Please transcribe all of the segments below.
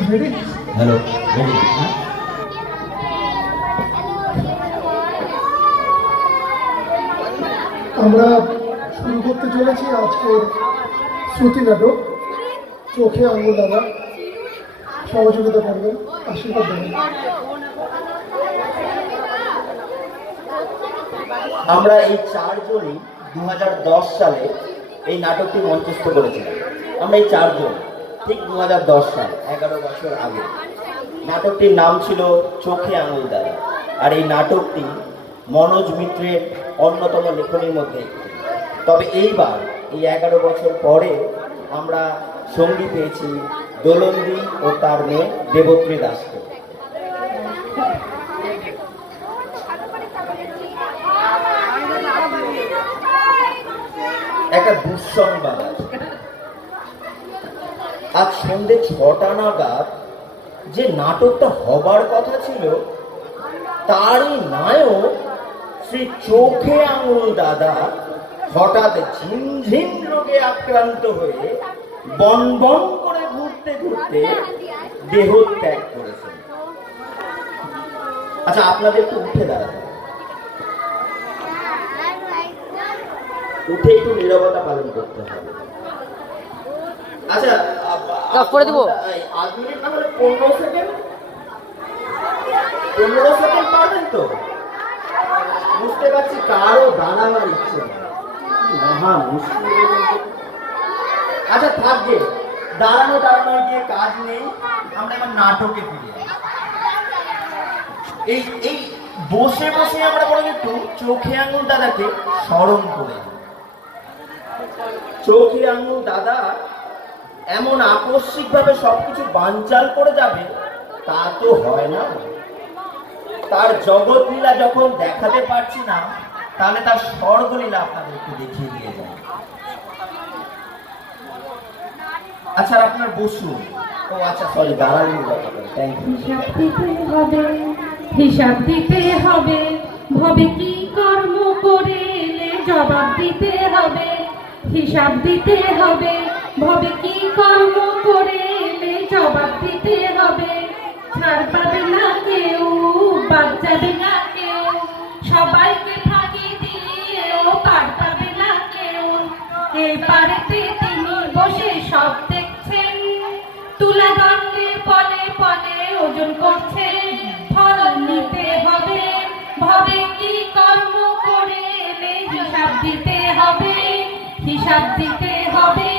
Hello, ready? আমরা শুরু করতে চলেছি আজকের শ্রুতি নাটক চোখে আঙুল লাগা। সহযোগিতা করবেন, আশীর্বাদ দেবেন। আমরা এই চারজনই 2010 সালে এই নাটকটি মঞ্চস্থ করেছিলাম। আমরা এই চারজন ঠিক 2010 সাল, 11 বছর আগে। নাটকটির নাম ছিল চোখে আঙুল দ্বারা। আর এই নাটকটি মনোজ মিত্রের অন্যতম লেখনীর মধ্যে একটি। তবে এইবার এই 11 বছর পরে আমরা সঙ্গী পেয়েছি দোলন্দি ও তার মেয়ে দেবত্রী দাসকে। একটা দুঃসংবাদ আছে। আজ সন্ধ্যে 6টা নাগাদ যে নাটকটা হবার কথা ছিল তারই নায়ক শ্রী চোখে আঙুল দাদা হঠাৎ ঝিনঝিন রোগে আক্রান্ত হয়ে বন বন করে ঘুরতে ঘুরতে দেহ ত্যাগ করেছেন। আচ্ছা, আপনাদের একটু উঠে দাঁড়াতে, উঠে একটু নীরবতা পালন করতে হবে। আচ্ছা, করে দিব 8 মিনিট না হলে 15 সেকেন্ড 15 সেকেন্ড পারবেন তো? বুঝতে পারছি কারো দাঁড়াবার ইচ্ছে নেই, মহা মুশকিল। আচ্ছা থাকবে, দাঁড়ানো গিয়ে কাজ নেই। আমরা এবার নাটকে ফিরে এই বসে বসে আমরা বরং একটু চোখে আঙুল দাদাকে স্মরণ করে। চোখে আঙুল দাদা এমন আকস্মিক ভাবে সবকিছু বানচাল করে যাবে তা তো হয় না। তার জগৎ লীলা যখন দেখাতে পারছি না, তাহলে তার স্বর্গলীলা আপনাদের একটু দেখিয়ে দিয়ে যায়। আচ্ছা, আপনার বসুন। ও আচ্ছা, সরি, দাঁড়ানোর কথা। Thank you. হিসাব দিতে হবে, ভবে কি কর্ম করে এলে জবাব দিতে হবে। হিসাব দিতে হবে, ভবে কি কর্ম করে এলে জবাব দিতে হবে। ছাড় পাবে না কেউ, বাদ যাবে না কেউ, সবাইকে ফাঁকি দিয়েও পার পাবে না কেউ। এই পারেতে তিনি বসে সব দেখছেন, তুলা দণ্ডে পলে পলে ওজন করছেন। ফল নিতে হবে, ভবে কি কর্ম করে এলে হিসাব দিতে হবে। হিসাব দিতে হবে,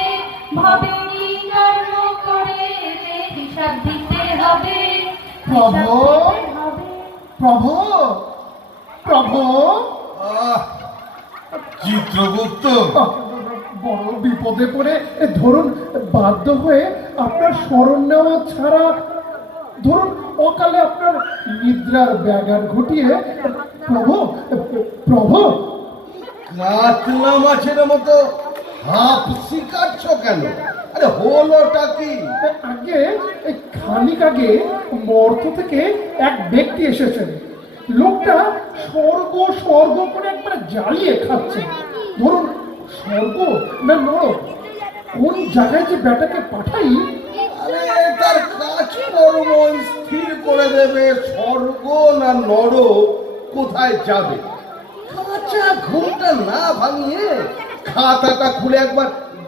ভবে কি কর্ম করে এলে হিসাব দিতে হবে। প্রভু, প্রভু, প্রভু। চিত্রগুপ্ত বড় বিপদে পড়ে ধরুন বাধ্য হয়ে আপনার স্মরণ নেওয়া ছাড়া, ধরুন অকালে আপনার নিদ্রার ব্যাঘাত ঘটিয়ে। প্রভু, প্রভু। কাতলা মাছের মতো হাফ শিকাচ্ছ কেন? আরে হলোটা কি? আগে খানিক আগে মর্ত থেকে এক ব্যক্তি এসেছেন। লোকটা স্বর্গ স্বর্গ করে একবার জ্বালিয়ে খাচ্ছে। ধরুন স্বর্গ না নরক, কোন জায়গায় যে বেটাকে পাঠাই। আরে তার কাজ কর্ম স্থির করে দেবে স্বর্গ না নরক কোথায় যাবে। কাঁচা ঘুমটা না ভাঙিয়ে খাতাটা খুলে একবার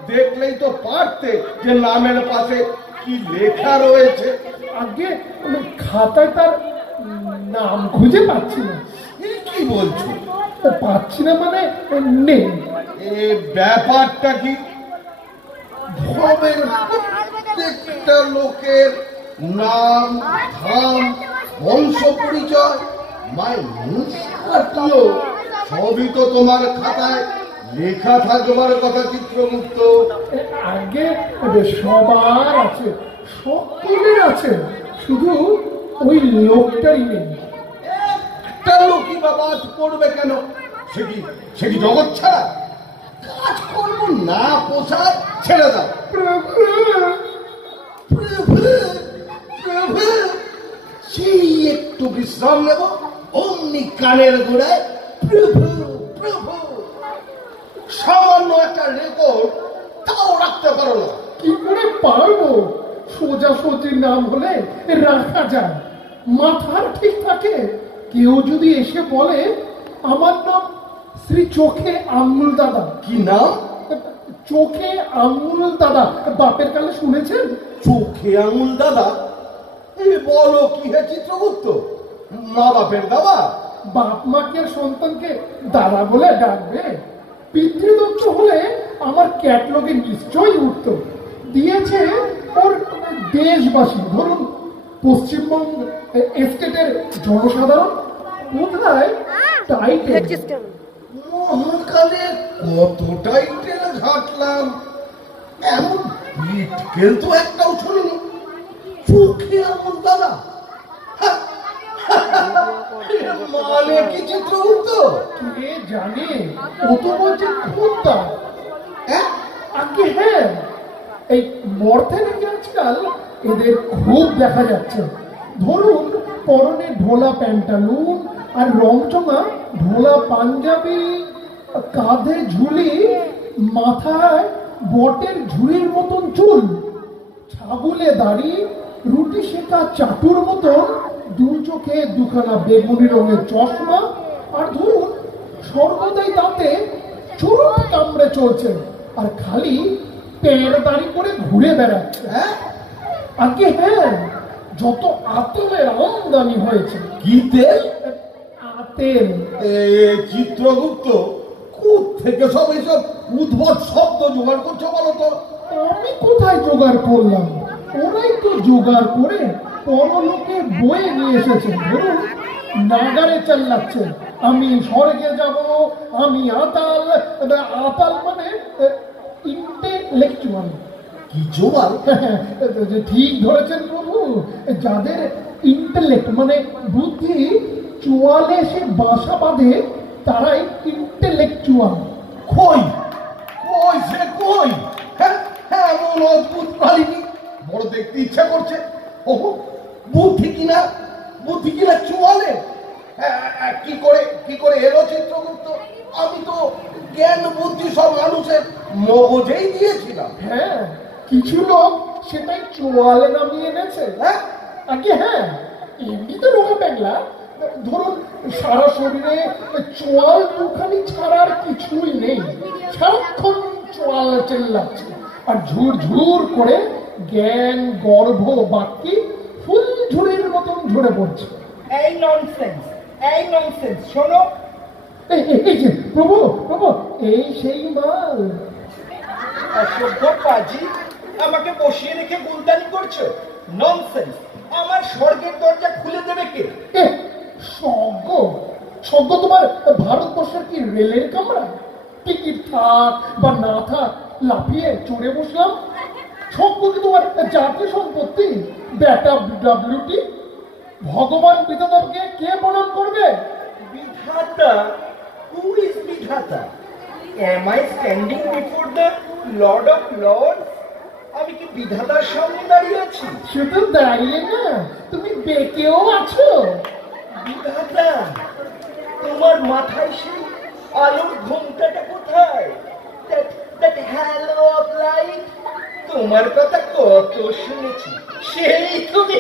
দেখলেই তো পারতে যে নামের পাশে কি লেখা রয়েছে। আগে খাতায় তার নাম খুঁজে পাচ্ছি না। কি বলছো? পাচ্ছি না মানে নেই। এই ব্যাপারটা কি? ভবের প্রত্যেকটা লোকের নাম, ধাম, বংশ পরিচয়, সবই তো তোমার খাতায় লেখা থাকবার কথা। চিত্রগুপ্ত আগে সবার আছে, সকলের আছে, শুধু ওই লোকটাই নেই। একটা লোকই বা বাদ পড়বে কেন? সে কি জগৎ ছাড়া? কাজ করব না পোষায় ছেড়ে দাও। প্রভু, প্রভু, প্রভু। সেই একটু বিশ্রাম নেব, অমনি কানের গোড়ায় প্রভু প্রভু। সামান্য একটা রেকর্ড তাও রাখতে পারো না। কি করে পারবো? সোজা সোজাসুজি নাম হলে রাখা যায়, মাথার ঠিক থাকে। কেউ যদি এসে বলে আমার নাম শ্রী চোখে আঙুল দাদা। কি নাম? চোখে আঙুল দাদা। বাপের কালে শুনেছেন? চোখে আঙুল দাদা? বলো কি হে চিত্রগুপ্ত, মা বাপের দাদা? বাপ মাকে সন্তানকে দাদা বলে ডাকবে? পিতৃদত্ত হলে আমার ক্যাটলগে নিশ্চয়ই উঠত। দিয়েছে ওর দেশবাসী, ধরুন পশ্চিমবঙ্গ স্টেটের জনসাধারণ, কোথায় টাইটেল। মহাকালে কত টাইটেল ঘাটলাম, এমন বিটকেল তো একটাও শুনিনি। চোখে আঙুল দাদা মানে কি চিত্রগুপ্ত? কে জানে, ও তো বলছে খুদ্দা। আগে হ্যাঁ, এই মর্থে নাকি আজকাল এদের খুব দেখা যাচ্ছে। ধরুন পরনে ঢোলা প্যান্টালুন আর রংচঙা ঢোলা পাঞ্জাবি, কাঁধে ঝুলি, মাথায় বটের ঝুড়ির মতন চুল, ছাগুলে দাড়ি, রুটি শেখা চাটুর মতন দু চোখে দুখানা বেগুনি রঙের চশমা, আর ধরুন সর্বদাই তাতে চুরুট কামড়ে চলছে আর খালি পেড় দাড়ি করে ঘুরে বেড়াচ্ছে। আগে হ্যাঁ, যত আতেলের আমদানি হয়েছে। কি তেল? আতেল। চিত্রগুপ্ত কোথ থেকে সব এইসব উদ্ভট শব্দ জোগাড় করছো বলো তো? আমি কোথায় জোগাড় করলাম? ওরাই তো জোগাড় করে পরলোকে বয়ে নিয়ে এসেছে। ধরুন নাগারে চাল্লাচ্ছে, আমি স্বর্গে যাব, আমি আতাল। আতাল মানে ইন্টেলেকচুয়াল। কি জোগাড়? ঠিক ধরেছেন প্রভু, যাদের ইন্টেলেক্ট মানে বুদ্ধি চোয়ালে সে বাসা বাঁধে তারাই ইন্টেলেকচুয়াল। কই কই সে কই? হ্যাঁ হ্যাঁ, এমন অদ্ভুত প্রাণী বড় দেখতে ইচ্ছা করছে। ওহো, বুদ্ধি কিনা চোয়ালে? কি করে এলো চিত্রগুপ্ত? আমি তো জ্ঞান বুদ্ধি সব মানুষের মগজেই দিয়েছিলাম। হ্যাঁ, কিছু লোক সেটাই চোয়ালে নামিয়ে এনেছে। হ্যাঁ আগে হ্যাঁ, এমনিতে রোগা প্যাগলা। ধরুন সারা শরীরে চোয়াল দুখানি ছাড়ার কিছুই নেই, সারাক্ষণ চোয়াল চেল্লাচ্ছে আর ঝুরঝুর করে জ্ঞান গর্ভ বাক্যে ফুল ঝুড়ির মতন ঝরে পড়ছে। এই ননসেন্স শোনো। এই যে প্রভু, এই সেই মাল। অসভ্য পাজি, আমাকে বসিয়ে রেখে গুলতানি করছো। ননসেন্স। আমার স্বর্গের দরজা খুলে দেবে কে? স্বর্গ তোমার ভারতবর্ষের কি রেলের কামরা? টিকিট থাক বা না থাক, লাফিয়ে চড়ে বসলাম। স্বর্গ কি তোমার জাতীয় সম্পত্তি? বেটা ডাব্লিউটি। ভগবান বিধাতাকে কে প্রণাম করবে? বিধাতা? Who is বিধাতা? Am I standing before the Lord of Lords? আমি কি বিধাতার সামনে দাঁড়িয়ে আছি? শুধু দাঁড়িয়ে না, তুমি বেঁকেও আছো। বিধাতা? তোমার মাথায় সেই আলোর ঘোমটাটা কোথায়? That halo of light? তোমার কথা কত শুনেছি, সেই তুমি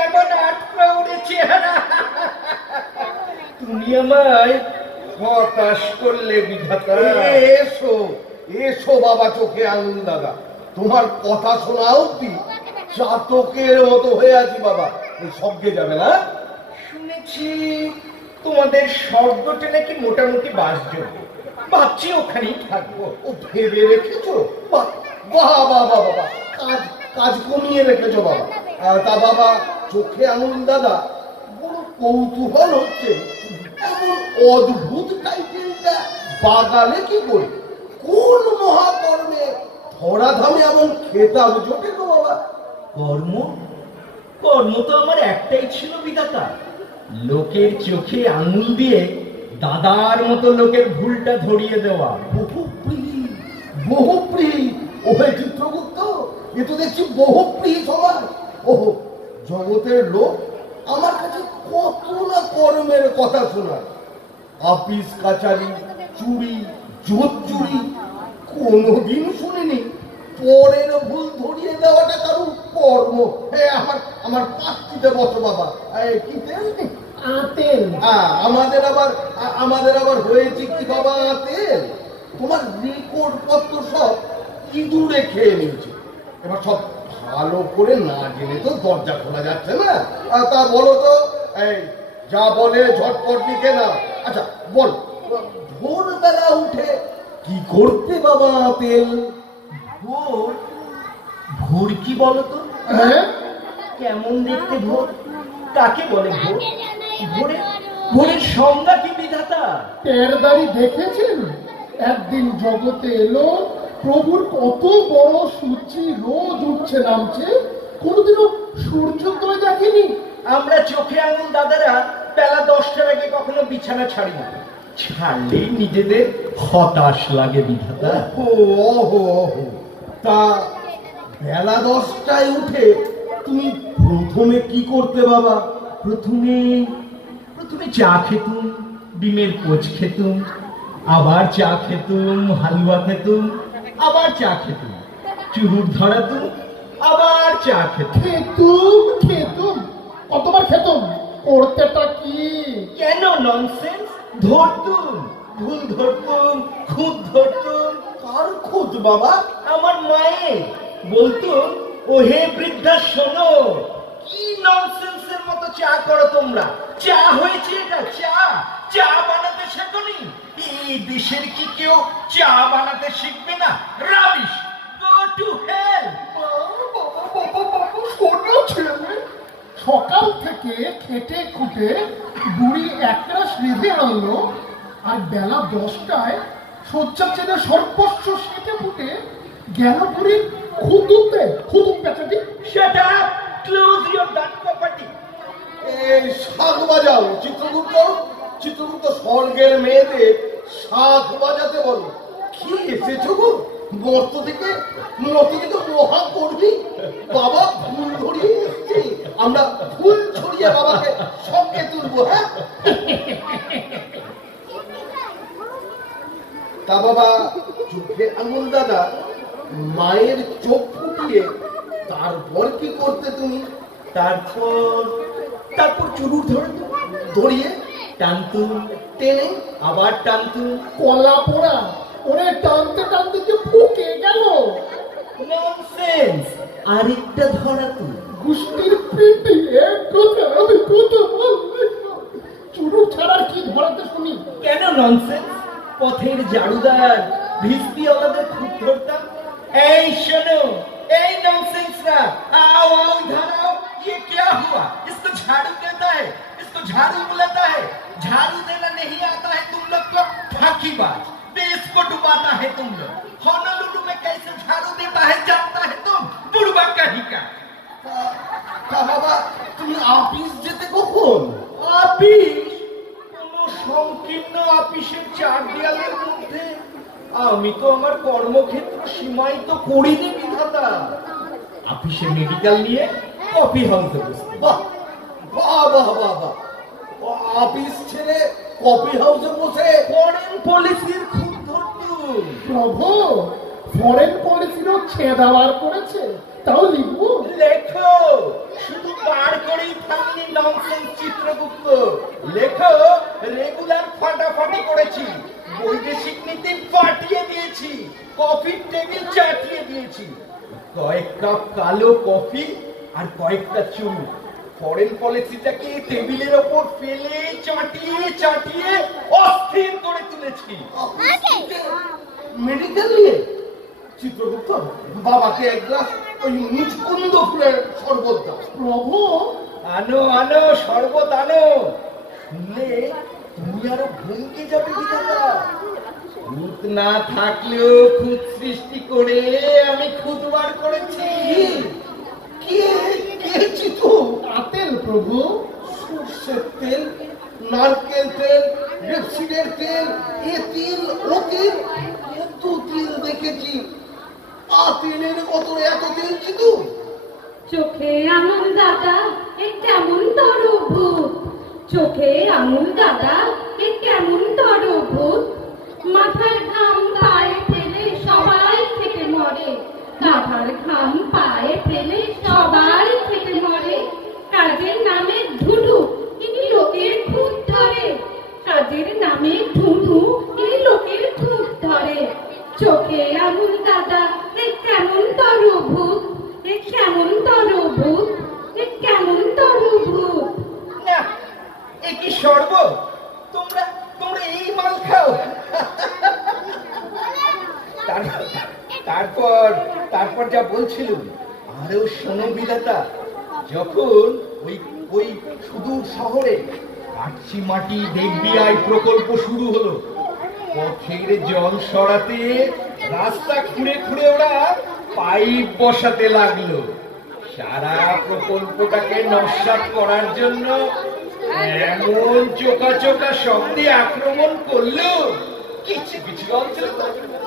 এমন আটকা উড়েছে। তুমি আমায় হতাশ করলে বিধাতা। এসো এসো বাবা চোখে আঙুল দাদা, তোমার কথা শোনা অব্দি চাতকের মতো হয়ে আছি বাবা। স্বর্গে যাবে না? শুনেছি তোমাদের স্বর্গটা নাকি মোটামুটি বাসযোগ্য, ভাবছি ওখানেই থাকবো। ও ভেবে রেখেছো? বাহ বাহ বাহ বাহ বাবা, কাজ কমিয়ে রেখেছো বাবা। তা বাবা চোখে আঙুল দাদা, বড় কৌতূহল হচ্ছে এমন অদ্ভুত টাইটেলটা বাগালে কি করে, কোন মহাকর্মে ধরাধামে এমন খেতাব জোটে গো বাবা? কর্ম তো আমার একটাই ছিল বিধাতা, লোকের চোখে আঙুল দিয়ে দাদার মতো লোকের ভুলটা ধরিয়ে দেওয়া। বহুপ্রিয় ওহে চিত্রগুপ্ত, এ তো দেখছি বহুপ্রিয় সমাজ। ওহো, জগতের লোক আমার কাছে কত না কর্মের কথা শোনায়। আপিস কাচারি, চুরি, জোচ্চুরি, কোনোদিন শুনিনি পরের ভুল ধরিয়ে দেওয়াটা কারো আমার পাত্রিতে বসো বাবা। কি তেল? আতেল। আমাদের আবার হয়েছে কি বাবা তেল? তোমার রেকর্ড পত্র সব ইঁদুরে খেয়ে নিয়েছে। এবার সব ভালো করে না জেনে তো দরজা খোলা যাচ্ছে না। তা বলো তো, এই যা বলে ঝটপট লিখে না। আচ্ছা বল, ভোরবেলা উঠে কি করতে বাবা তেল? ভোর? ভোর কি বলতো? হ্যাঁ, কেমন দেখতে ভোর? কাকে বলে ভোর? ভোরের সংজ্ঞা কি বিধাতা? টেরদারি দেখেছেন? একদিন জগতে এলো, প্রভুর কত বড় সূর্যি রোজ উঠছে নামছে, কোনোদিনও সূর্যোদয় দেখেনি। আমরা চোখে আঙুল দাদারা বেলা 10টার আগে কখনো বিছানা ছাড়ি না, ছাড়লেই নিজেদের হতাশ লাগে বিধাতা। তা বেলা 10টায় উঠে তুমি প্রথমে কি করতে বাবা? প্রথমে চা খেতুম, ডিমের পোচ খেতুম, আবার চা খেতুম, হালুয়া খেতুম, আবার চা খেতুম, চুরুট ধরাতুম, আবার চা খেতুম। খেতুম কতবার খেতুম? করতেটা কি? কেন ননসেন্স? ধরতুম, ভুল ধরতুম, খুদ ধরতুম। কার খুদ বাবা? আমার মায়ের। বলতুম, ও হে বৃদ্ধা শোনো, কি ননসেন্সের মতো চা করো তোমরা? চা হয়েছে এটা? চা বানাতে শেখনি? এই দেশের কি কেউ চা বানাতে শিখবে না? Rubbish, go to hell. সকাল থেকে খেটে খুঁটে বুড়ি একটা রেঁধে আনলো, আর বেলা 10টায় শয্যা ছেড়ে সর্বস্ব সেটে ফুটে গেল বুড়ি খুতুম পেঁচাটি। Shut up! Close your gun property. এই শাঁখ বাজাও চিত্রগুপ্ত স্বর্গের মেয়েদের শাঁখ বাজাতে বলো। কি এসেছো গো? মর্ত থেকে মহা করবি বাবা, ফুল ধরিয়ে এসছি আমরা, ফুল ছড়িয়ে বাবাকে সঙ্গে তুলবো। হ্যাঁ তা বাবা, চোখে আঙুল দাদা মায়ের চোখ ফুটিয়ে তারপর কি করতে তুমি? তারপর চুরুট ধরিয়ে টানতুম, টেনে আবার টানতুম। কলা পোড়া, ওরে টানতে টানতে যে ফুকে গেল। ননসেন্স! আরেকটা ধরাতুম। গুষ্টির পিটি চুরু ছাড়ার কি ধরাতে শুনি? কেন ননসেন্স? পথের জাড়ুদার ভিস্তিওয়ালাদের খুব ধরতাম। এই শোনো, এই ননসেন্সরা, आओ इधर आओ, ये क्या हुआ? इसको झाड़ू देता है, इसको झाड़ू बुलाता है। झाड़ू देना नहीं आता है तुम लोग को? फाकीबाज, देश को डुबाता है तुम लोग। होनोलुलु में कैसे झाड़ू देता है जानता है तुम? बुढ़वा कहीं का। তা বাবা, তুমি অফিস যেতে কখন? আপিস? কোন সংকীর্ণ আপিসের চার দেয়ালের মধ্যে? আমি তো আমার কর্মক্ষেত্র সীমায়িত করিনি বিধাতা। আপিসে মেডিকেল নিয়ে কফি হাউসে বসতে। বাহ বাহ বাহ বাহ বাহ, অফিস ছেড়ে কফি হাউসে বসে ফরেন পলিসির খুব ধরতুম। প্রভু, ফরেন পলিসিরও ছেদা বার করেছে, তাও লিখবো? লেখো, শুধু বার করেই থাকনি ননসেন্স চিত্রগুপ্ত। লেখো, রেগুলার ফাটাফাটি করেছি, বৈদেশিক নীতি পাঠিয়ে দিয়েছি, কফির টেবিল চাটিয়ে দিয়েছি, কয়েক কাপ কালো কফি আর কয়েকটা চুন। ফরেন পলিসিটাকে টেবিলের ওপর ফেলে চাটিয়ে অস্থির করে তুলেছি। মেডিকেল নিয়ে? চিত্রগুপ্ত, বাবাকে এক গ্লাস ওই মুচকুন্দ ফুলের শরবত দাও। প্রভু, আনো শরবত আনো। শুনলে তুমি আরো ভুলকে যাবে বিধাতা। ভূত না থাকলেও খুদ সৃষ্টি করে আমি খুদ বার করেছি। কে চিত্র? আতেল প্রভু। সর্ষের তেল, নারকেল তেল, রেপসিডের তেল, এ তেল ও তেল, এত তেল দেখেছি। আতেলের কত এত তেল চিতু? চোখে আঙুল দাদা, এ কেমন তরভূত। চোখে আঙুল দাদা, এ কেমন তরভূত। মাথার ঘাম পায়ে ফেলে সবাই খেটে মরে, মাথার ঘাম পায়ে ফেলে সবাই খেটে মরে। যা বলছিলাম আরো শোনো বিধাতা, যখন ওই ওই সুদূর শহরে কাচ্চি মাটি দেববিআই প্রকল্প শুরু হলো, পথের জল সরাতে রাস্তা খুঁড়ে খুঁড়ে ওরা পাইপ বসাতে লাগলো। সারা প্রকল্পটাকে নস্যাৎ করার জন্য এমন চোকা চোকা শব্দে আক্রমণ করলো, কিছু কিছু অঞ্চল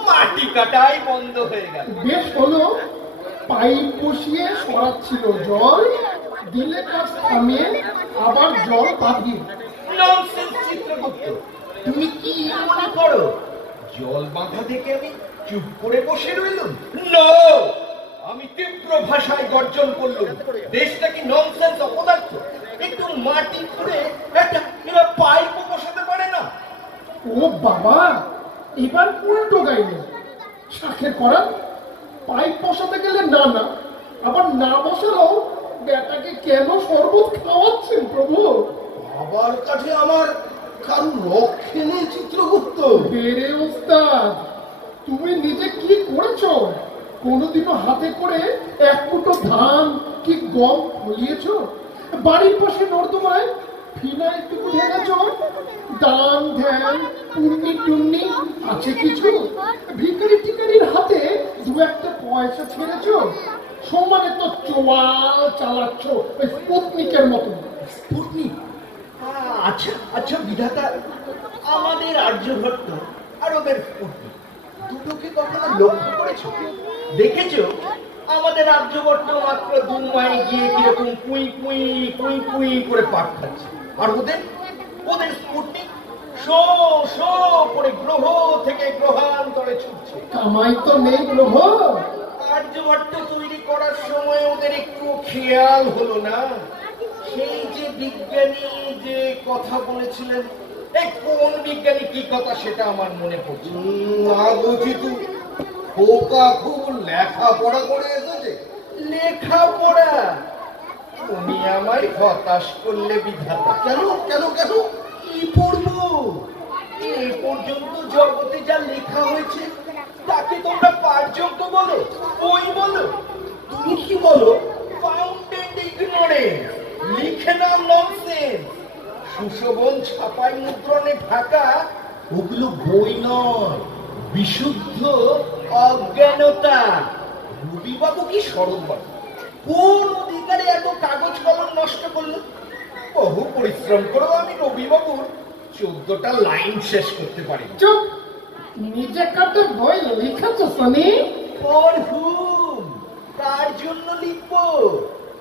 মাটি কাটাই বন্ধ হয়ে গেল। বেশ হলো, পাইপ বসিয়ে সরাচ্ছিল জল, দিলে কাজ থামিয়ে আবার জল বাঁধিয়ে। ননসেন্স চিত্রগুপ্ত, তুমি কি মনে করো জল বাঁধা থেকে আমি চুপ করে বসে রইলাম? নো, আমি তীব্র ভাষায় গর্জন করলাম, দেশটা কি ননসেন্স অপদার্থ? একটু মাটি খুঁড়ে একটা পাইপও বসাতে পারে না? ও বাবা, এবার উল্টো গাইলে। শাখের করা পাইপ বসাতে গেলে না না, আবার না বসালেও বেটাকে কেন শরবত খাওয়াচ্ছেন প্রভু? বাবার কাছে আমার কারো রক্ষে নেই চিত্রগুপ্ত। বেড়ে ওস্তাদ, তুমি নিজে কি করেছো? কোনোদিনও হাতে করে এক মুঠো ধান কি গম ফলিয়েছো? বাড়ির পাশে নর্দমায় ফিনা একটুকু ঢেলেছ? দান ধ্যান পুণ্যি টুন্নি আছে কিছু? ভিখারি টিকারির হাতে দু একটা পয়সা ছেড়েছ? সমানে তো চোয়াল চালাচ্ছ ওই স্পুতনিকের মতো। স্পুতনিক? আচ্ছা আচ্ছা বিধাতা, আমাদের আর্যভট্ট আর ওদের স্পুতনিক দুটোকে কখনো লক্ষ্য করেছো? দেখেছো আমাদের আর্যভট্ট মাত্র 2 মাইল গিয়ে কিরকম কুই কুই কুই কুই করে পাক খাচ্ছে, আর ওদের ওদের স্পুতনিক শো শো করে গ্রহ থেকে গ্রহান্তরে ছুটছে। কামাই তো নেই গ্রহ। আর্যভট্ট তৈরি করার সময় ওদের একটু খেয়াল হলো না? সেই যে বিজ্ঞানী যে কথা বলেছিলেন, এই কোন বিজ্ঞানী কি কথা সেটা আমার মনে পড়ছে না বুঝি তুই খোকা খুব লেখাপড়া করে এসেছে। লেখাপড়া? তুমি আমায় হতাশ করলে বিধাতা। কেন কেন কেন? কি পড়বো? এ পর্যন্ত জগতে যা লেখা হয়েছে তাকে তোমরা পাঠযোগ্য বলো, বই বলো? তুমি কি বলো? ফাউন্ডেড ইগনোরেন্স, লিখে নাও ননসেন্স। সুশোভন ছাপাই মুদ্রণে ঢাকা ওগুলো বই নয়, বিশুদ্ধ অজ্ঞানতা। রবিবাবু কি শরৎবাবু কোন অধিকারে এত কাগজ কলম নষ্ট করলো? বহু পরিশ্রম করেও আমি রবিবাবুর 14টা লাইন শেষ করতে পারি। চুপ, নিজে কাটে বই লিখেছ শনি? ফর হুম? কার জন্য লিখবো?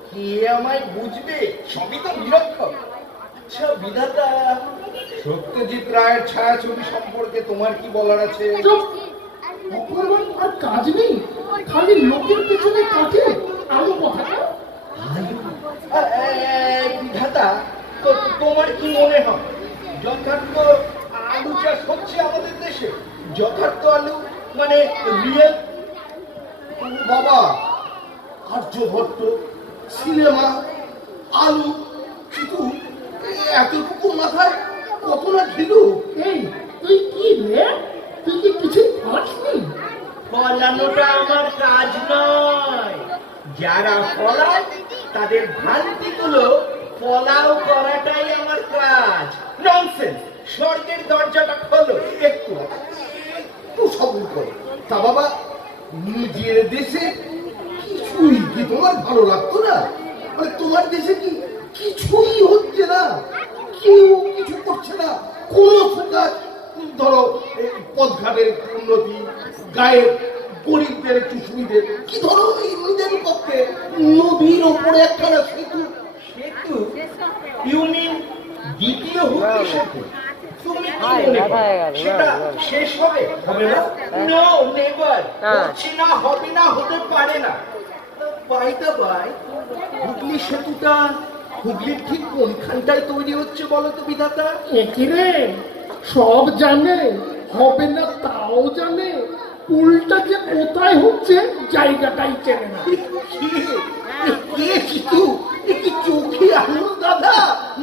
কে আমায় বুঝবে? সবই তো নিরক্ষর। আচ্ছা বিধাতা, সত্যজিৎ রায়ের ছায়াছবি সম্পর্কে তোমার কি বলার আছে? চুপ, অপমান আর কাজ নেই, খালি লোকের পেছনে কাটে আলু কথাটা। বিধাতা, তোমার কি মনে হয় যথার্থ আলু চাষ হচ্ছে আমাদের দেশে? যথার্থ আলু মানে রিয়েল? বাবা, আর্যভট্ট, সিনেমা, আলু, কিন্তু এতটুকু মাথায় কত না ছিল। এই তুই কি রে? তুই কি কিছু পাসনি? ফলানোটা আমার কাজ নয়, যারা ফলায় তাদের ভ্রান্তিগুলো ফলাও করাটাই আমার কাজ। ননসেন্স! স্বর্গের দরজাটা খোলো একটু। একটু সবুর করো। তা বাবা, নিজের দেশে কিছুই কি তোমার ভালো লাগতো না? মানে তোমার দেশে কি কিছুই হচ্ছে না? কেউ কিছু করছে না? কোন সুকাজ, ধরো পথঘাটের উন্নতি, গায়ের গরিবদের একটু সুবিধে, কি ধরো নিজের পক্ষে নদীর ওপরে একখানা সেতু। সেতু? ইউ মিন দ্বিতীয় হুগলি সেতু? তুমি কি মনে করো সেটা শেষ হবে? হবে না? No, never. হচ্ছে না, হবে না, হতে পারে না। বাই দা বাই, হুগলি সেতুটা হুগলির ঠিক কোনখানটায় তৈরি হচ্ছে বলো তো বিধাতা? একই রে, সব জানে, হবে না তাও জানে, উল্টা যে কোথায় হচ্ছে জায়গাটাই চেনে না। কে শিশু? কি চোখে আঙুল দাদা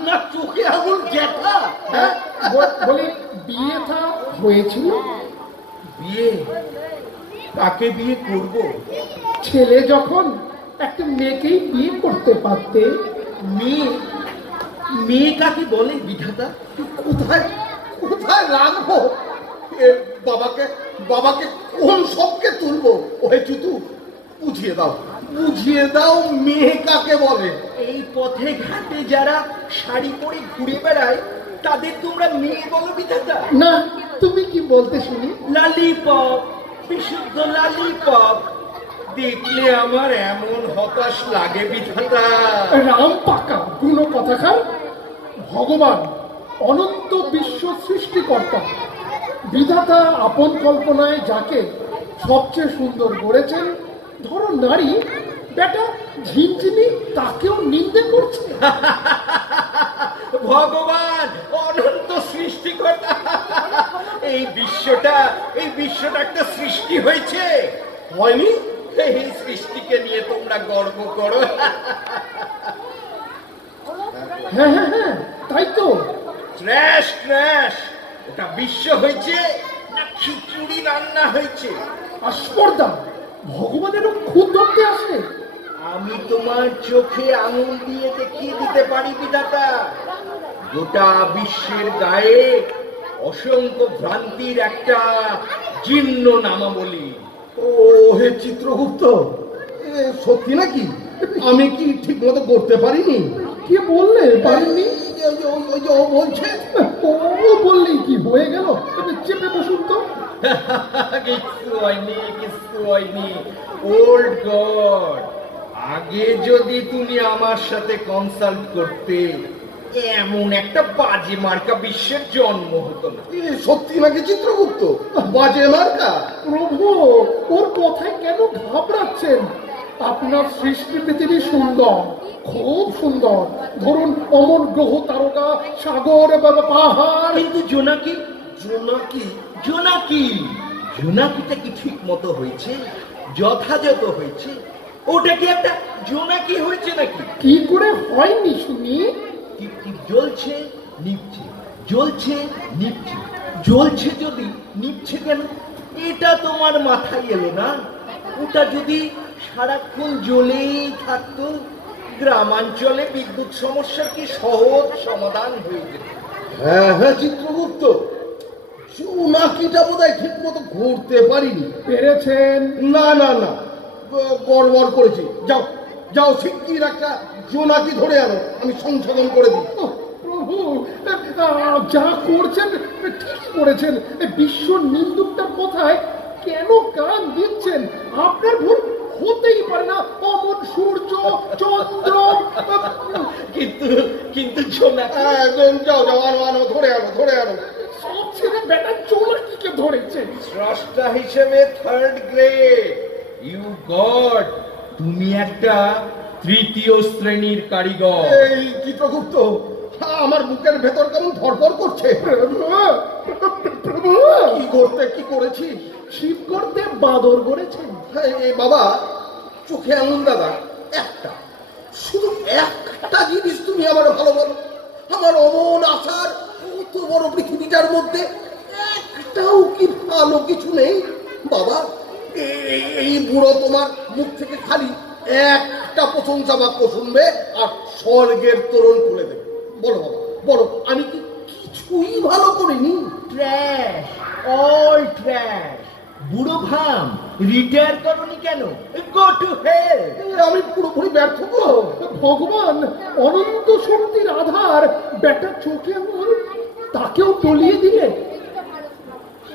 না চোখে আঙুল জ্যাঠা? হ্যাঁ, বলে বিয়েটা হয়েছিল? বিয়ে? কাকে বিয়ে করব? ছেলে যখন একটা মেয়েকেই বিয়ে করতে পারতে। মেয়ে? মেয়ে কাকে বলে বিধাতা? কোথায় কোথায় রাখবো এ বাবাকে? বাবাকে কোন সবকে তুলবো? ওহে চুতু, বুঝিয়ে দাও মেয়ে কাকে বলে? এই পথে ঘাটে যারা শাড়ি পরে ঘুরে বেড়ায় তাদের তোমরা মেয়ে বলো বিধাতা? না, তুমি কি বলতে শুনি? লালিপপ, বিশুদ্ধ লালিপপ। দেখলে আমার এমন হতাশ লাগে বিধাতা। রাম পাকা কোনো কথাখান। ভগবান অনন্ত বিশ্ব সৃষ্টিকর্তা, বিধাতা আপন কল্পনায় যাকে সবচেয়ে সুন্দর গড়েছেন, ধরো নারী, বেটা ঝিনঝিনি তাকেও নিন্দে করছে। ভগবান অনন্ত সৃষ্টিকর্তা, এই বিশ্বটা একটা সৃষ্টি হয়েছে, হয়নি? এই সৃষ্টিকে নিয়ে তোমরা গর্ব করো। হ্যাঁ হ্যাঁ হ্যাঁ, তাই তো। ট্র্যাশ ট্র্যাশ, ওটা বিশ্ব হয়েছে না খিচুড়ি রান্না হয়েছে? আস্পর্ধা, ভগবানেরও খুব ধরতে আসে। আমি তোমার চোখে আঙুল দিয়ে দেখিয়ে দিতে পারি বিধাতা, গোটা বিশ্বের গায়ে অসংখ্য ভ্রান্তির একটা জীর্ণ নামাবলী। ও হে চিত্রগুপ্ত, সত্যি নাকি? আমি কি ঠিক মতো করতে পারিনি? কে বললে পারেননি? ওই যে ও বলছে। ও বললেই কি হয়ে গেল? চেপে বসুন তো। কিছু হয়নি। ওল্ড গড, আগে যদি তুমি আমার সাথে কনসাল্ট করতে, এমন একটা বাজে মার্কা বিশ্বের জন্ম হতো না। সত্যি নাকি চিত্রগুপ্ত? বাজে মার্কা? প্রভু, ওর কথায় কেন ঘাবড়াচ্ছেন? আপনার সৃষ্টি পৃথিবী সুন্দর, খুব সুন্দর। ধরুন অমর গ্রহ, তারকা, সাগর, পাহাড়। কিন্তু জোনাকি জোনাকিটা কি ঠিক মতো হয়েছে? যথাযথ হয়েছে? ওটা কি একটা জোনাকি হয়েছে নাকি? কি করে হয়নি শুনি? টিপ টিপ জ্বলছে, নিভছে, জ্বলছে, নিভছে। জ্বলছে যদি, নিভছে কেন? এটা তোমার মাথায় এলো না? ওটা যদি সারাক্ষণ জ্বলেই থাকতো, গ্রামাঞ্চলে বিদ্যুৎ সমস্যার কি সহজ সমাধান হয়ে যেত। হ্যাঁ হ্যাঁ চিত্রগুপ্ত, জোনাকিটা বোধহয় ঠিক মতো ঘুরতে পারিনি। পেরেছেন? না না না, গড়বড় করেছি। যাও যাও, শিগগির একটা জোনাকি ধরে আনো, আমি সংশোধন করে দিই। প্রভু, যা করছেন ঠিকই করেছেন। বিশ্ব নিন্দুকটার কথায় কেন কান দিচ্ছেন? আপনার ভুল হতেই পারে না। অমন সূর্য, চন্দ্র। কিন্তু জোনাকি। যাও যাও, আনো ধরে আনো। সব ছেলে বেটা জোনাকিকে ধরেছে। স্রষ্টা হিসেবে থার্ড গ্রেড। ইউ গড, তুমি একটা তৃতীয় শ্রেণীর কারিগর। এই চিত্রগুপ্ত, আমার বুকের ভেতর কেমন ধরপড় করছে। প্রভু, কি করেছি? শিব করতে বাদর করেছেন। এই বাবা, চোখে আঙুল দাদা, একটা, শুধু একটা জিনিস তুমি আমার ভালো বলো। আমার অমন আশার কত বড় পৃথিবীটার মধ্যে একটাও কি ভালো কিছু নেই? বাবা, এই বুড়ো তোমার মুখ থেকে খালি একটা প্রশংসা বাক্য শুনবে আর স্বর্গের তোরণ খুলে দেবে। বলো বাবা, বলো, আমি কি কিছুই ভালো করিনি? Trash, all trash. বুড়ো ভাম, রিটায়ার করনি কেন? Go to hell. আমি পুরোপুরি ব্যর্থ গো। ভগবান অনন্ত শক্তির আধার, বেটা চোখে আঙুল, তাকেও তলিয়ে দিলে।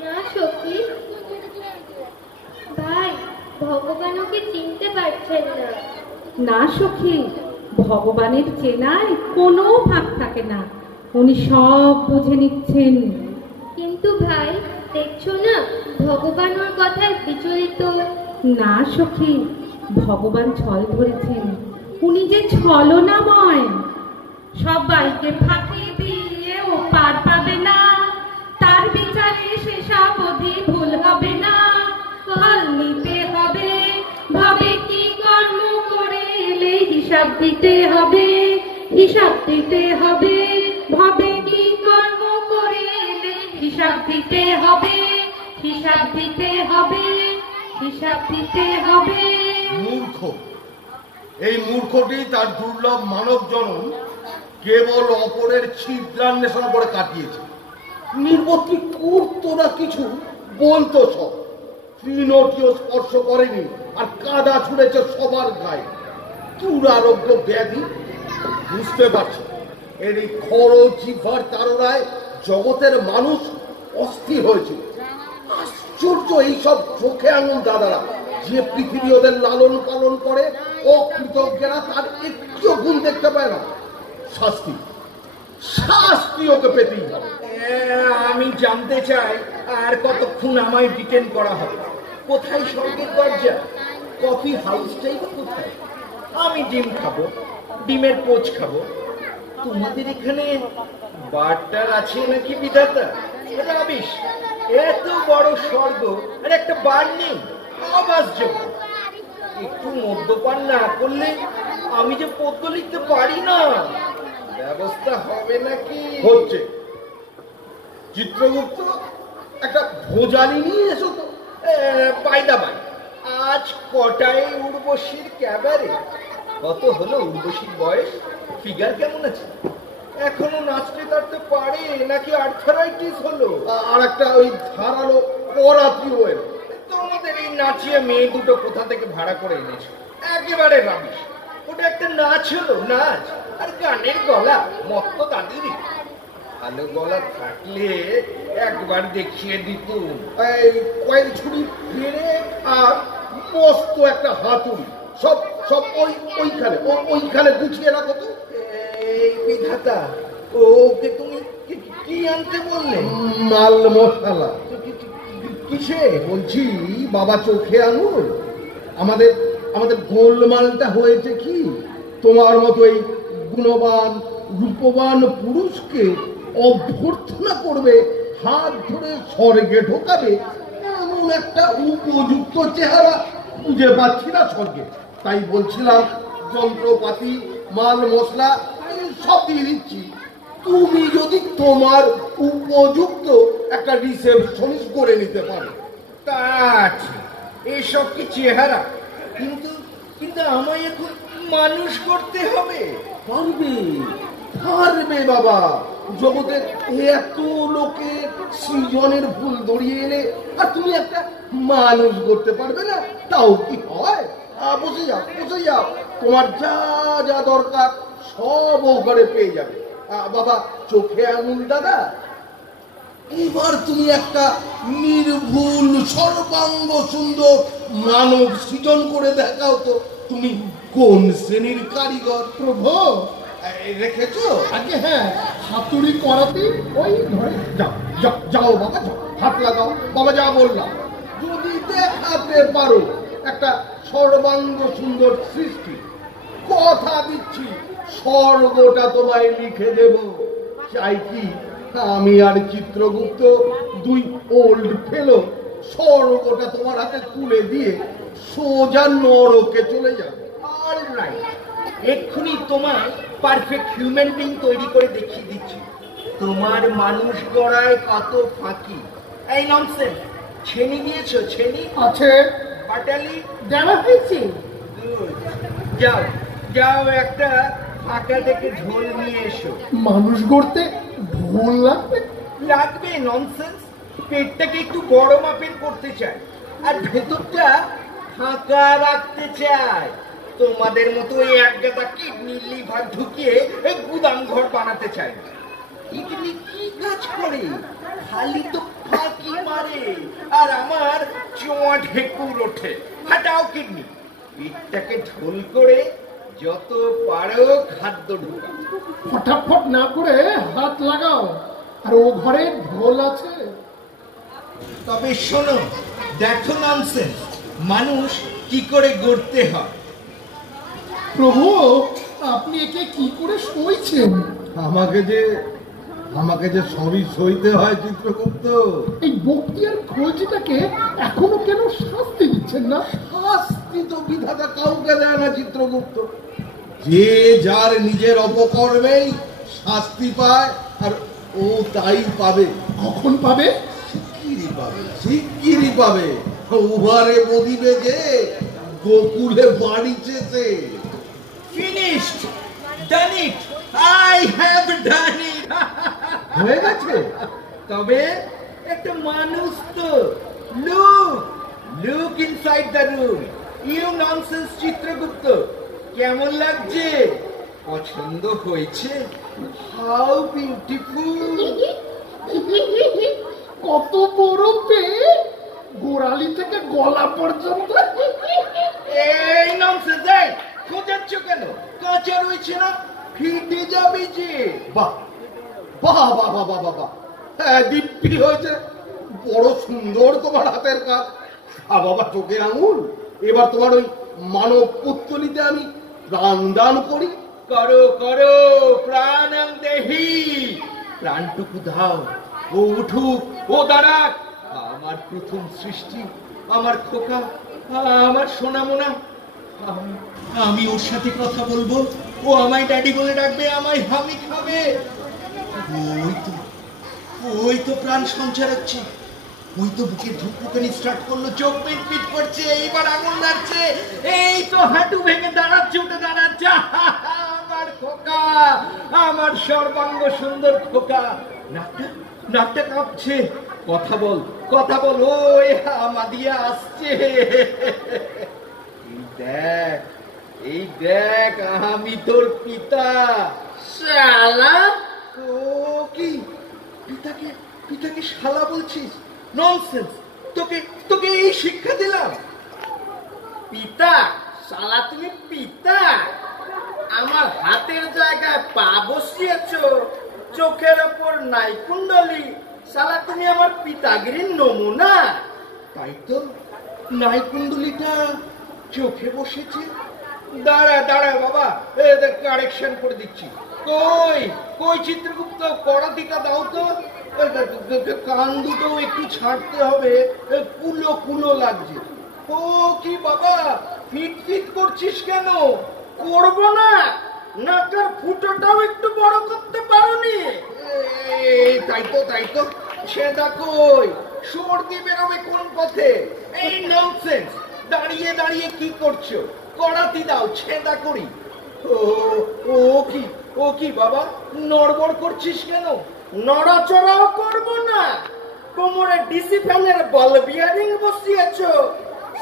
না সখী ভাই, ভগবান ওকে চিনতে পারছেন না। না সখী, ভগবানের চেনায় কোনো ভাগ থাকে না, উনি সব বুঝে নিচ্ছেন। কিন্তু ভাই, দেখছো না ভগবান ওর কথায় বিচলিত। না সখী, ভগবান ছল ধরেছেন, উনি যে ছলনাময়। সবাইকে ফাঁকি দিয়ে ও পার পাবে না, তার বিচারে সেসব অধি ভুল হবে না। ফল নিতে হবে, ভাবে কি কর্ম করে এলে হিসাব দিতে হবে, হিসাব দিতে হবে। ভাবে কি কর্ম করে এলে হিসাব দিতে হবে, হিসাব দিতে হবে। হিসাব দিতে হবে। মূর্খ, এই মূর্খটি তার দুর্লভ মানব জন্ম কেবল অপরের ছিদ্রান্বেষণ করে কাটিয়েছে। নির্বত্তি করতো না কিছু, বলতো সব। তৃণটিও স্পর্শ করেনি, আর কাদা ছুঁড়েছে সবার গায়ে। দুরারোগ্য ব্যাধি। বুঝতে পারছো, এর এই খরচ জিহ্বার তাড়নায় জগতের মানুষ অস্থির হয়েছিল। আশ্চর্য এইসব চোখে আঙুল দাদারা, যে পৃথিবী ওদের লালন পালন করে, অকৃতজ্ঞেরা তার একটিও গুণ দেখতে পায় না। শাস্তি, শাস্তি ওকে পেতেই হবে। আমি জানতে চাই আর কতক্ষণ আমায় ডিটেন করা হবে? কোথায় স্বর্গের দরজা? কফি হাউসটাই বা কোথায়? আমি ডিম খাবো, ডিমের পোচ খাবো। তোমাদের এখানে বারটার আছে নাকি বিধাতা? রাবিশ, এত বড় স্বর্গ আর একটা বার নেই, আবাসযোগ্য। একটু মদ্যপান না করলে আমি যে পদ্য লিখতে পারি না। ব্যবস্থা হবে নাকি? হচ্ছে। চিত্রগুপ্ত, একটা ভোজালি নিয়ে এসো তো। বাইদা বাই, আজ কটায় উর্বশীর ক্যাবারে? কত হলো উর্বশীর বয়স? ফিগার কেমন আছে? এখনো নাচতে টাচতে পারে নাকি আর্থারাইটিস হলো? আর একটা ওই ধারালো পরাত্রিও এলো। তোমাদের এই নাচিয়ে মেয়ে দুটো কোথা থেকে ভাড়া করে এনেছো? একেবারে রাবিশ। ওটা একটা নাচ হলো? নাচ আর গানের গলা মত্ত দাদিরই। ভালো গলা থাকলে একবার দেখিয়ে দিতুম। এই কয়েল ছুরি ফেরে আর মস্ত একটা হাতুড়ি, সব সব ওইখানে গুছিয়ে রাখো তো। এই বিধাতা, ওকে তুমি কি আনতে বললে? মাল মশলা। কিসে? বলছি বাবা, চোখে আঙুল। আমাদের আমাদের গোলমালটা হয়েছে কি, তোমার মতো এই গুণবান রূপবান পুরুষকে অভ্যর্থনা করবে, হাত ধরে স্বর্গে ঢোকাবে, এমন একটা উপযুক্ত চেহারা খুঁজে পাচ্ছি না স্বর্গে। তাই বলছিলাম, যন্ত্রপাতি, মাল মশলা সব দিয়ে দিচ্ছি। তুমি যদি তোমার উপযুক্ত একটা রিসেপশনিস্ট করে নিতে পারো। তা আছে, এসব কি চেহারা? কিন্তু কিন্তু আমায় এখন মানুষ করতে হবে। পারবে, পারবে বাবা। জগতের এত লোকে সৃজনের ভুল দড়িয়ে এলে আর তুমি একটা মানুষ করতে পারবে না? তাও কি হয়? বসে যাও, বসে যাও। তোমার যা যা দরকার সব ও ঘরে পেয়ে যাবে। বাবা, চোখে আঙুল দাদা, এবার তুমি একটা নির্ভুল সর্বাঙ্গ সুন্দর মানব সৃজন করে দেখাও তো। তুমি কোন শ্রেণীর কারিগর? প্রভু, রেখেছো? আগে হ্যাঁ, হাতুড়ি করাতে ওই ধরে। যাও যাও যাও বাবা, যাও, হাত লাগাও। বাবা যা বললাম, যদি দেখাতে পারো একটা সর্বাঙ্গ সুন্দর সৃষ্টি, কথা দিচ্ছি স্বর্গটা তোমায় লিখে দেব। চাই কি, আমি আর চিত্রগুপ্ত দুই ওল্ড ফেলো স্বর্গটা তোমার হাতে তুলে দিয়ে সোজা নরকে চলে যাবে। অলরাইট, এক্ষুনি তোমার পারফেক্ট হিউম্যান বিং তৈরি করে দেখিয়ে দিচ্ছি। তোমার মানুষ গড়ায় কত ফাঁকি। এই ননসেন্স, ছেনি দিয়েছো? ছেনি আছে, পাটালি দেওয়া হয়েছে। যাও যাও, একটা ফাঁকা থেকে ঝোল নিয়ে এসো। মানুষ গড়তে ভুল লাগবে? লাগবে ননসেন্স। পেটটাকে একটু বড় মাপের করতে চাই আর ভেতরটা ফাঁকা রাখতে চাই। তোমাদের মতো এই একগাদা কিডনি লিভার ঢুকিয়ে গুদাম ঘর বানাতে চাই। কিডনি কি কাজ করে? খালি তো ফাঁকি মারে আর আমার চোয়া ঢেকুর ওঠে। হাটাও কিডনি, পেটটাকে ঝোল করে যত পারো খাদ্য ঢুকাও। ফটাফট না করে হাত লাগাও। আর ও ঘরে ঢোল আছে? তবে শোনো, দেখো ননসেন্স, মানুষ কি করে গড়তে হয়। প্রভু, আপনি একে কি করে সইছেন? আমাকে যে সবই সইতে হয় চিত্রগুপ্ত। এই ভক্তি আর খোঁজটাকে এখনো কেন শাস্তি দিচ্ছেন না? শাস্তি তো বিধাতা কাউকে দেয় না চিত্রগুপ্ত। যে যার নিজের অপকর্মেই শাস্তি পায়, আর ও তাই পাবে। কখন পাবে? শিগগিরই পাবে, শিগগিরই পাবে। উহারে বদিবে যে গোকুলে বাড়ি চেয়েছে। Finished. Done it. I have done it. হয়ে গেছে? তবে একটা মানুষ তো look inside the room. You nonsense Chitragupta, কেমন লাগছে? পছন্দ হয়েছে? How beautiful. কত বড় পেট, গোড়ালি থেকে গলা পর্যন্ত। এই ননসেন্স, এই খোঁজাচ্ছ কেন? কাঁচা রয়েছে না, ফিটে যাবে যে। বাহ বাহ বাহ বাহ বাহ বাহ, হ্যাঁ দিব্যি হয়েছে, বড় সুন্দর তোমার হাতের কাজ। বাবা চোখের আঙুল, এবার তোমার ওই মানব পুত্তলিতে আমি প্রাণ দান করি। করো করো, প্রাণং দেহি, প্রাণটুকু দাও। ও উঠুক, ও দাঁড়াক, আমার প্রথম সৃষ্টি, আমার খোকা, আমার সোনামোনা। আমি ওর সাথে কথা বলবো, ও আমায় ড্যাডি বলে ডাকবে, আমায় হামি খাবে। ওই তো প্রাণ সঞ্চার হচ্ছে, ওই তো বুকের ধুকপুকানি স্টার্ট করলো, চোখ পিট করছে, এইবার আঙুল নাড়ছে, এই তো হাঁটু ভেঙে দাঁড়াচ্ছে, উঠে দাঁড়াচ্ছে। আমার খোকা, আমার সর্বাঙ্গ সুন্দর খোকা। নাকটা কাঁপছে, কথা বল, ওই আমাদিয়া আসছে। এই দেখ, আমি তোর পিতা। শালা, ও কি পিতাকে শালা বলছিস? ননসেন্স, তোকে এই শিক্ষা দিলাম? পিতা শালা, তুমি পিতা? আমার হাতের জায়গায় পা বসিয়েছ, চোখের ওপর নাই কুণ্ডলি, শালা তুমি আমার পিতাগিরির নমুনা। তাই তো, নাই কুণ্ডলিটা চোখে বসেছে। দাঁড়া বাবা, কারেকশন করে দিচ্ছি। কই চিত্রগুপ্ত, পড়াতিটা দাও তো। কান দুটো একটু ছাড়তে হবে, কুলো লাগছে। ও কি বাবা, ফিট করছিস কেন? করবো না, নাকের ফুটোটাও একটু বড় করতে পারোনি? তাই তো, ছেদা কই? সর্দি বেরোবে কোন পথে? এই ননসেন্স, দাঁড়িয়ে কি করছো? করাতি দাও, ছেদা করি। ও কি বাবা, নড়বড় করছিস কেন? নড়াচড়াও করবো না, কোমরে ডিসি ফ্যানের বল বিয়ারিং বসিয়েছো,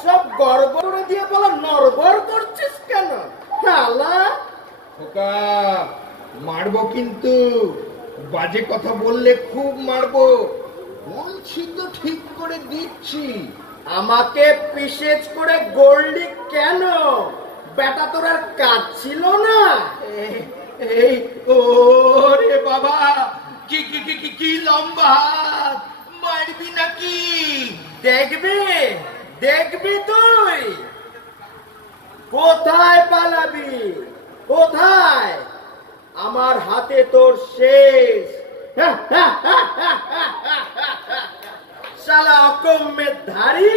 সব গড়বড় করে দিয়ে বলো নড়বড় করছিস কেন? শালা খোকা, মারবো কিন্তু, বাজে কথা বললে খুব মারবো। বলছি তো, ঠিক করে দিচ্ছি। আমাকে পিসেজ করে গোল্ডি কেন? বেটা তোর আর কাজ ছিল না? এই ওরে বাবা, কি লম্বা হাত, মারবি নাকি? দেখবি তুই? কোথায় পালাবি? কোথায়? আমার হাতে তোর শেষ। শালা অকম্মের ধারি,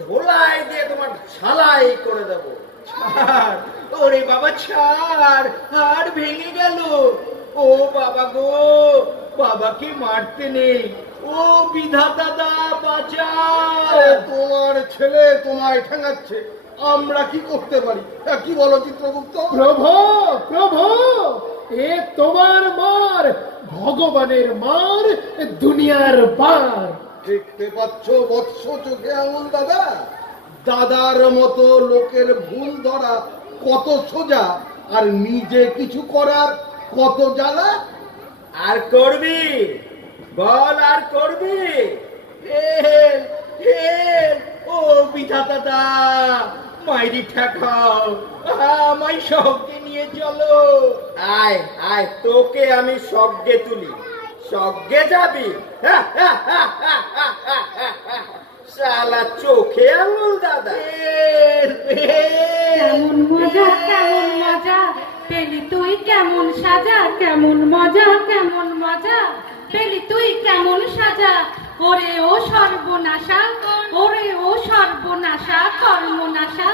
ধোলাই দিয়ে তোমার ছালাই করে দেবো। ছাড়, ওরে বাবা ছাড়, হাড় ভেঙে গেল। ও বাবা গো, বাবাকে মারতে নেই। ও বিধাতা দা, বাঁচাও। তোমার ছেলে তোমায় ঠেঙাচ্ছে, আমরা কি করতে পারি? কি বলো চিত্রগুপ্ত? প্রভু, এ তোমার মার, ভগবানের মার, দুনিয়ার বার। দেখতে পাচ্ছ বৎস চোখে আঙুল দাদা? দাদার মতো লোকের ভুল ধরা কত সোজা, আর নিজে কিছু করার কত জ্বালা। আর করবি? বল, আর করবি? ও বিধাতা দা, মাইরি ঠেকাও, আমায় সঙ্গে নিয়ে চলো। আয়, তোকে আমি সঙ্গে তুলি। সঙ্গে যাবি? শালা চোখে আঙুল দাদা। কেমন মজা পেলি তুই, কেমন সাজা, কেমন মজা পেলি তুই, কেমন সাজা। ওরে ও সর্বনাশা, কর্মনাশা,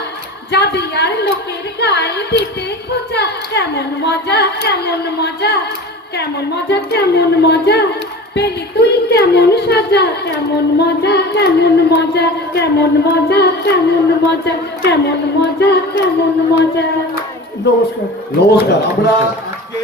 যাবি আর লোকের গায়ে দিতে খোঁজা। কেমন মজা, পেলি তুই কেমন সাজা, কেমন মজা, কেমন মজা, কেমন মজা, কেমন মজা, কেমন মজা, কেমন মজা। নমস্কার। নমস্কার। আমরা আজকে